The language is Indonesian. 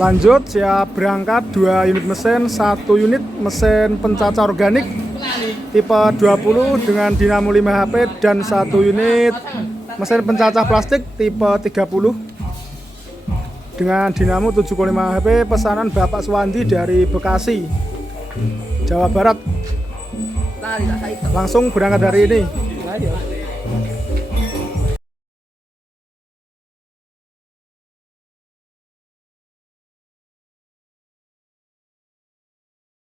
Lanjut, siap berangkat 2 unit mesin, 1 unit mesin pencacah organik tipe 20 dengan dinamo 5 HP dan 1 unit mesin pencacah plastik tipe 30 dengan dinamo 7,5 HP pesanan Bapak Suwandi dari Bekasi, Jawa Barat. Langsung berangkat hari ini.